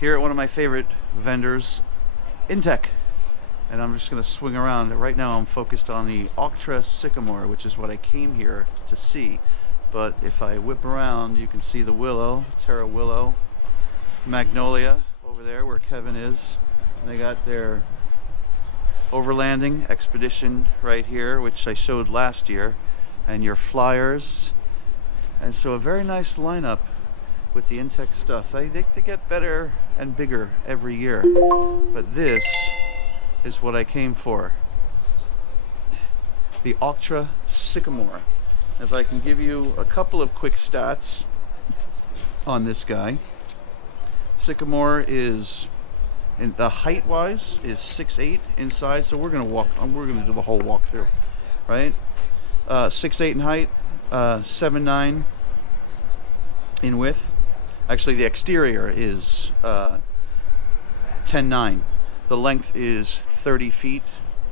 here at one of my favorite vendors, inTech, and I'm just going to swing around. Right now I'm focused on the Aucta Sycamore, which is what I came here to see. But if I whip around, you can see the willow, Terra willow, magnolia over there where Kevin is. And they got their overlanding expedition right here, which I showed last year, and your flyers. And so a very nice lineup with the inTech stuff. I think they get better and bigger every year, but this is what I came for. The Aucta Sycamore. If I can give you a couple of quick stats on this guy. Sycamore is, in the height wise, is 6'8" inside, so we're gonna do the whole walkthrough, right? 6'8" in height, 7'9" in width. Actually, the exterior is 10'9". The length is 30 feet,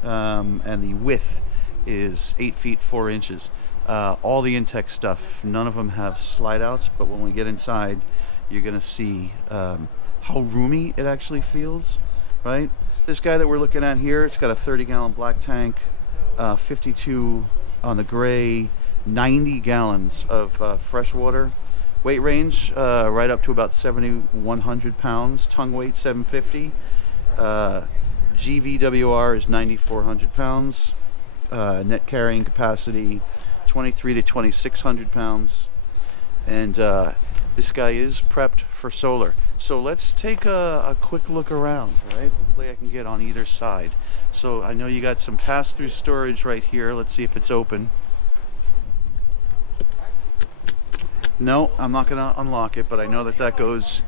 and the width is 8 feet 4 inches. All the inTech stuff, none of them have slide outs, but when we get inside, you're gonna see how roomy it actually feels, right? This guy that we're looking at here, it's got a 30-gallon black tank, 52 on the gray, 90 gallons of fresh water. Weight range right up to about 7,100 pounds. Tongue weight 750. GVWR is 9,400 pounds. Net carrying capacity 23 to 2,600 pounds. And this guy is prepped for solar. So let's take a quick look around, right? Hopefully I can get on either side. So I know you got some pass-through storage right here. Let's see if it's open. No, I'm not going to unlock it, but I know that goes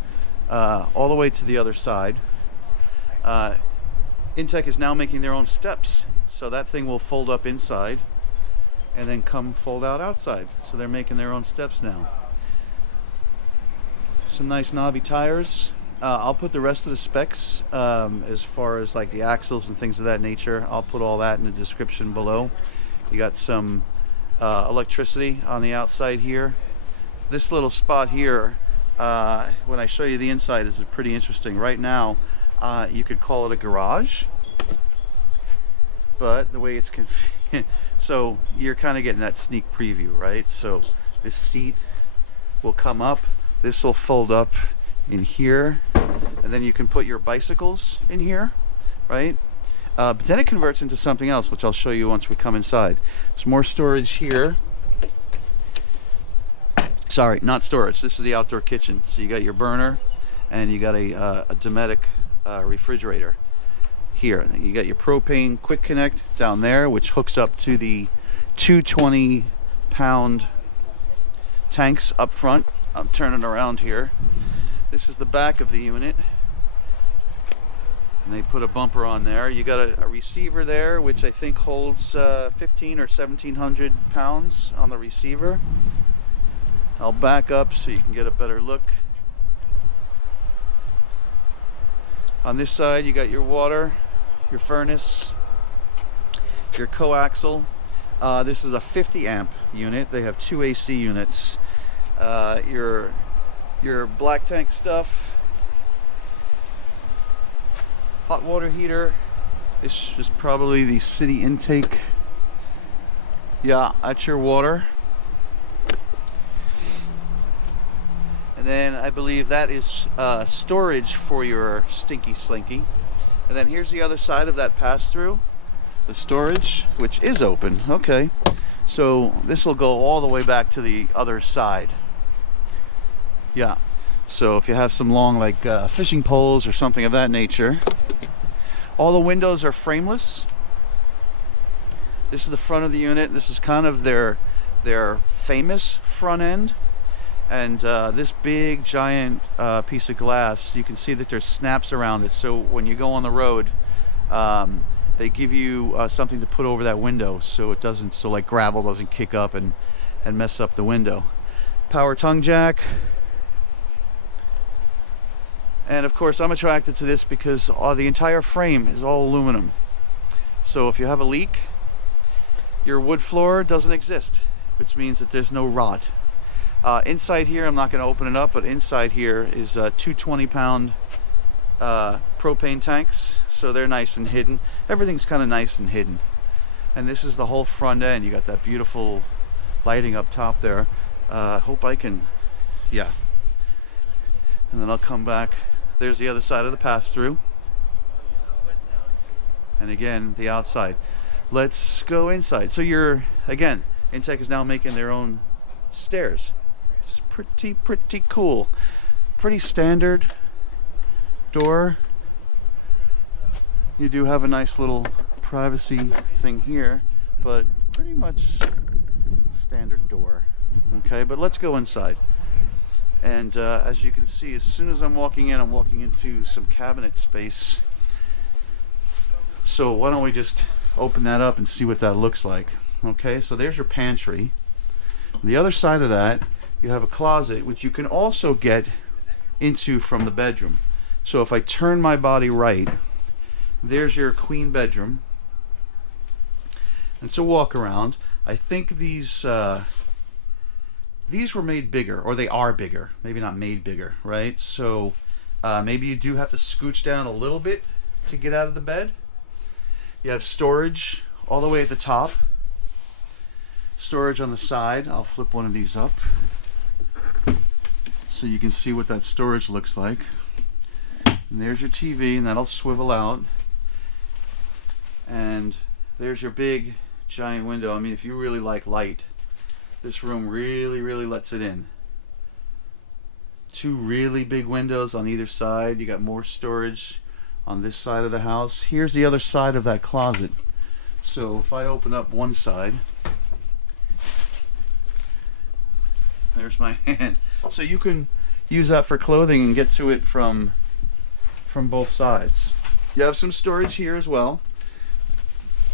all the way to the other side. inTech is now making their own steps, so that thing will fold up inside and then come fold out outside. So they're making their own steps now. Some nice knobby tires. I'll put the rest of the specs as far as like the axles and things of that nature. I'll put all that in the description below. You got some electricity on the outside here. This little spot here, when I show you the inside, is pretty interesting. Right now, you could call it a garage, but the way it's so you're kind of getting that sneak preview, right? So this seat will come up, this will fold up in here, and then you can put your bicycles in here, right? But then it converts into something else, which I'll show you once we come inside. There's more storage here. Sorry, not storage. This is the outdoor kitchen. So you got your burner, and you got a Dinette refrigerator here. And then you got your propane quick connect down there, which hooks up to the 220-pound tanks up front. I'm turning around here. This is the back of the unit, and they put a bumper on there. You got a receiver there, which I think holds 1,500 or 1,700 pounds on the receiver. I'll back up so you can get a better look. On this side, you got your water, your furnace, your coaxial. This is a 50 amp unit. They have 2 AC units. Your black tank stuff, hot water heater. This is probably the city intake. Yeah, that's your water. And then I believe that is storage for your stinky slinky. And then here's the other side of that pass-through, the storage, which is open. Okay, so this will go all the way back to the other side. Yeah, so if you have some long like fishing poles or something of that nature. All the windows are frameless. This is the front of the unit. This is kind of their famous front end. And this big giant piece of glass, you can see that there's snaps around it, so when you go on the road, they give you something to put over that window so it doesn't, so like gravel doesn't kick up and mess up the window. Power tongue jack. And of course I'm attracted to this because the entire frame is all aluminum. So if you have a leak, your wood floor doesn't exist, which means that there's no rot. Inside here, I'm not going to open it up, but inside here is 2 20-pound propane tanks, so they're nice and hidden. Everything's kind of nice and hidden. And this is the whole front end. You got that beautiful lighting up top there. Hope I can, yeah. And then I'll come back. There's the other side of the pass-through. And again, the outside. Let's go inside. So again, inTech is now making their own stairs. It's pretty cool. Pretty standard door. You do have a nice little privacy thing here, but pretty much standard door. Okay, but let's go inside. And as you can see, as soon as I'm walking in, I'm walking into some cabinet space. So why don't we just open that up and see what that looks like. Okay, so there's your pantry. On the other side of that, you have a closet, which you can also get into from the bedroom. So if I turn my body right, there's your queen bedroom. It's a walk around. I think these were made bigger, or they are bigger. Maybe not made bigger, right? So maybe you do have to scooch down a little bit to get out of the bed. You have storage all the way at the top. Storage on the side. I'll flip one of these up so you can see what that storage looks like. And there's your TV, and that'll swivel out. And there's your big giant window. I mean, if you really like light, this room really lets it in. Two really big windows on either side. You got more storage on this side of the house. Here's the other side of that closet. So if I open up one side, there's my hand. So you can use that for clothing and get to it from both sides. You have some storage here as well.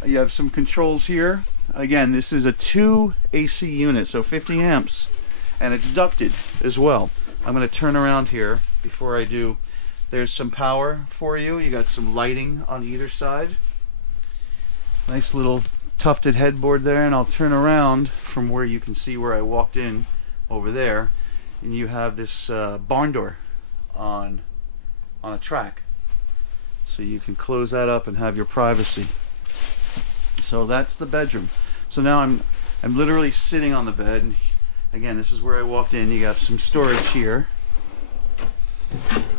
You have some controls here. Again, this is a 2 AC unit, so 50 amps, and it's ducted as well. I'm going to turn around here before I do. There's some power for you. You got some lighting on either side. Nice little tufted headboard there, and I'll turn around from where you can see where I walked in over there, and you have this barn door on a track. So you can close that up and have your privacy. So that's the bedroom. So now I'm literally sitting on the bed. And again, this is where I walked in. You got some storage here.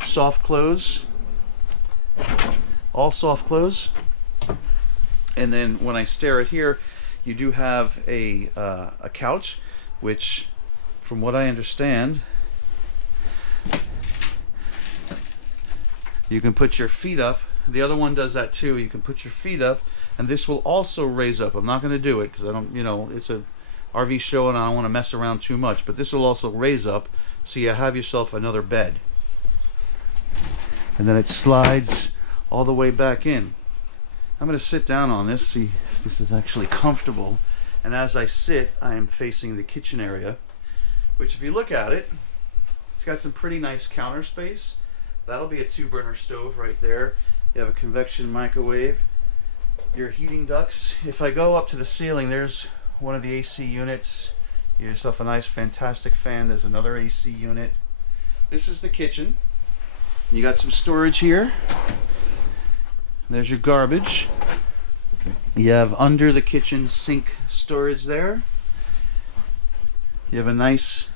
Soft clothes. All soft clothes. And then when I stare at here, you do have a couch, which, from what I understand, you can put your feet up. The other one does that too. You can put your feet up, and this will also raise up. I'm not going to do it because I don't, it's a RV show and I don't want to mess around too much, but this will also raise up so you have yourself another bed. And then it slides all the way back in. I'm going to sit down on this, see if this is actually comfortable. And as I sit, I am facing the kitchen area, which if you look at it, it's got some pretty nice counter space. That'll be a 2-burner stove right there. You have a convection microwave. Your heating ducts. If I go up to the ceiling, there's one of the AC units. You get yourself a nice, fantastic fan. There's another AC unit. This is the kitchen. You got some storage here. There's your garbage. You have under the kitchen sink storage there. You have a nice,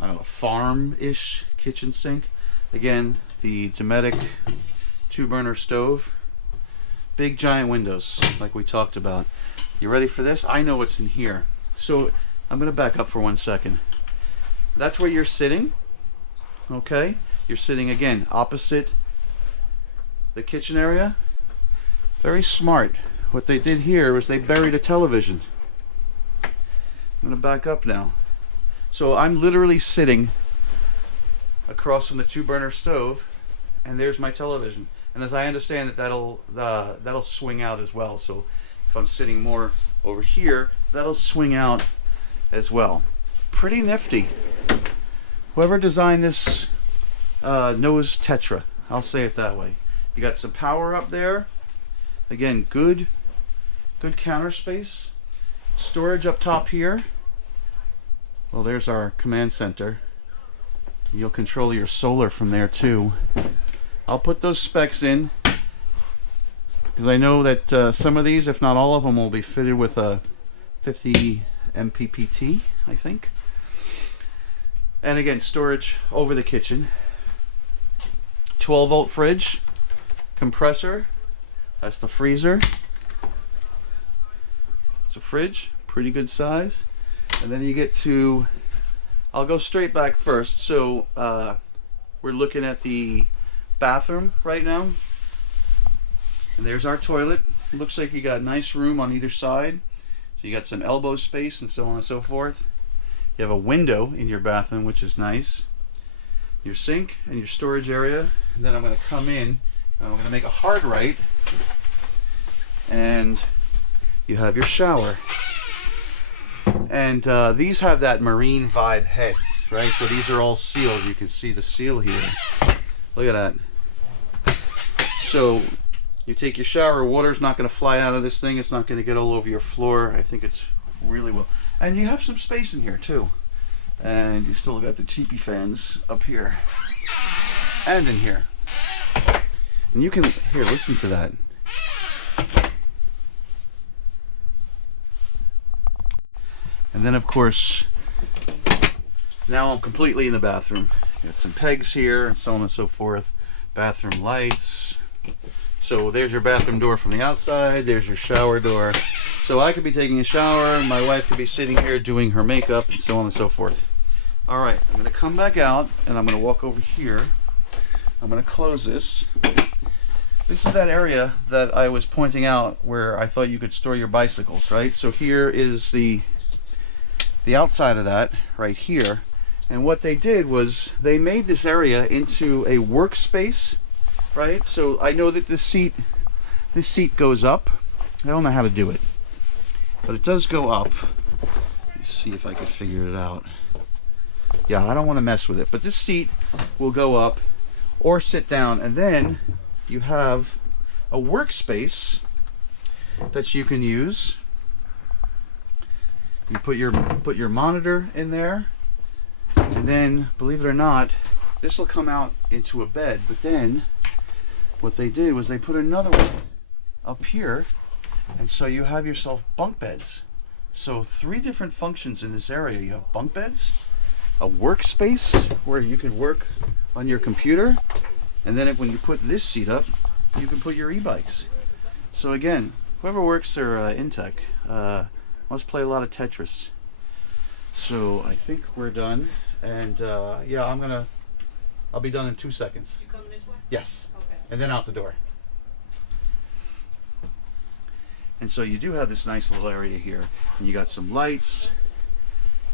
I don't know, farm-ish kitchen sink. Again, the Dinette 2-burner stove. Big giant windows, like we talked about. You ready for this? I know what's in here. So I'm going to back up for 1 second. That's where you're sitting. Okay? You're sitting again opposite the kitchen area. Very smart. What they did here was they buried a television. I'm going to back up now. So I'm literally sitting across from the 2-burner stove, and there's my television. And as I understand it, that'll swing out as well. So if I'm sitting more over here, that'll swing out as well. Pretty nifty. Whoever designed this knows Tetra. I'll say it that way. You got some power up there. Again, good counter space. Storage up top here. Well, there's our command center. You'll control your solar from there too. I'll put those specs in because I know that some of these, if not all of them, will be fitted with a 50 MPPT, I think. And again, storage over the kitchen. 12-volt fridge, compressor. That's the freezer. It's a fridge, pretty good size. And then you get to, I'll go straight back first. So we're looking at the bathroom right now. And there's our toilet. Looks like you got nice room on either side. So you got some elbow space and so on and so forth. You have a window in your bathroom, which is nice. Your sink and your storage area. And then I'm going to come in and I'm going to make a hard right. And you have your shower. And these have that marine vibe head, right? So these are all sealed. You can see the seal here. Look at that. So you take your shower, water's not going to fly out of this thing. It's not going to get all over your floor. I think it's really well. And you have some space in here too. And you still got the cheapy fans up here. And in here. And you can, here, listen to that. And then of course, now I'm completely in the bathroom. Got some pegs here and so on and so forth. Bathroom lights. So there's your bathroom door from the outside. There's your shower door. So I could be taking a shower. My wife could be sitting here doing her makeup and so on and so forth. All right, I'm gonna come back out and I'm gonna walk over here. I'm gonna close this. This is that area that I was pointing out where I thought you could store your bicycles, right? So here is the outside of that right here. And what they did was they made this area into a workspace, right? So I know that this seat goes up. I don't know how to do it, but it does go up. Let's see if I can figure it out. Yeah, I don't want to mess with it, but this seat will go up or sit down, and then you have a workspace that you can use. You put your monitor in there, and then, believe it or not, this will come out into a bed. But then what they did was they put another one up here, and so you have yourself bunk beds. So 3 different functions in this area. You have bunk beds, a workspace where you can work on your computer, and then when you put this seat up, you can put your e-bikes. So again, whoever works their inTech must play a lot of Tetris. So I think we're done, and yeah, I'll be done in 2 seconds. You coming this way? Yes. Okay. And then out the door. And so you do have this nice little area here, and you got some lights.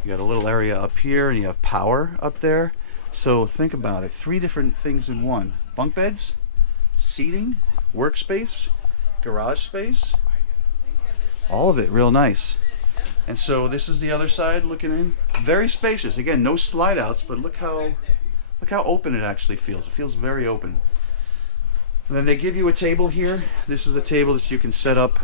You got a little area up here, and you have power up there. So think about it, 3 different things in one: bunk beds, seating, workspace, garage space. All of it real nice. And so this is the other side looking in. Very spacious. Again, no slide outs, but look how open it actually feels. It feels very open. And then they give you a table here. This is a table that you can set up,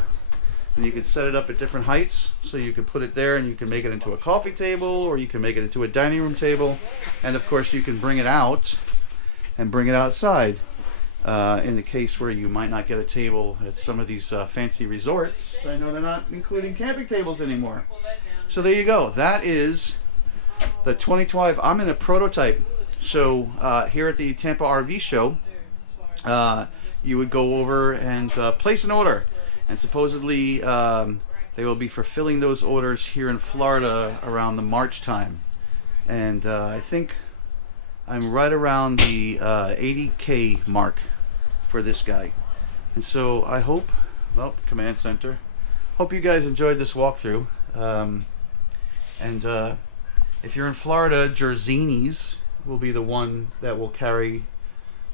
and you can set it up at different heights. So you can put it there and you can make it into a coffee table, or you can make it into a dining room table. And of course you can bring it out and bring it outside. In the case where you might not get a table at some of these fancy resorts. I know they're not including camping tables anymore. So there you go. That is the 2012. I'm in a prototype. So here at the Tampa RV Show, you would go over and place an order. And supposedly they will be fulfilling those orders here in Florida around the March time. And I think I'm right around the 80K mark for this guy. And so I hope, well, command center, hope you guys enjoyed this walkthrough. And if you're in Florida, Jersey's will be the one that will carry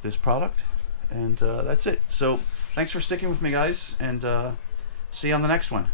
this product. And that's it. So thanks for sticking with me, guys, and see you on the next one.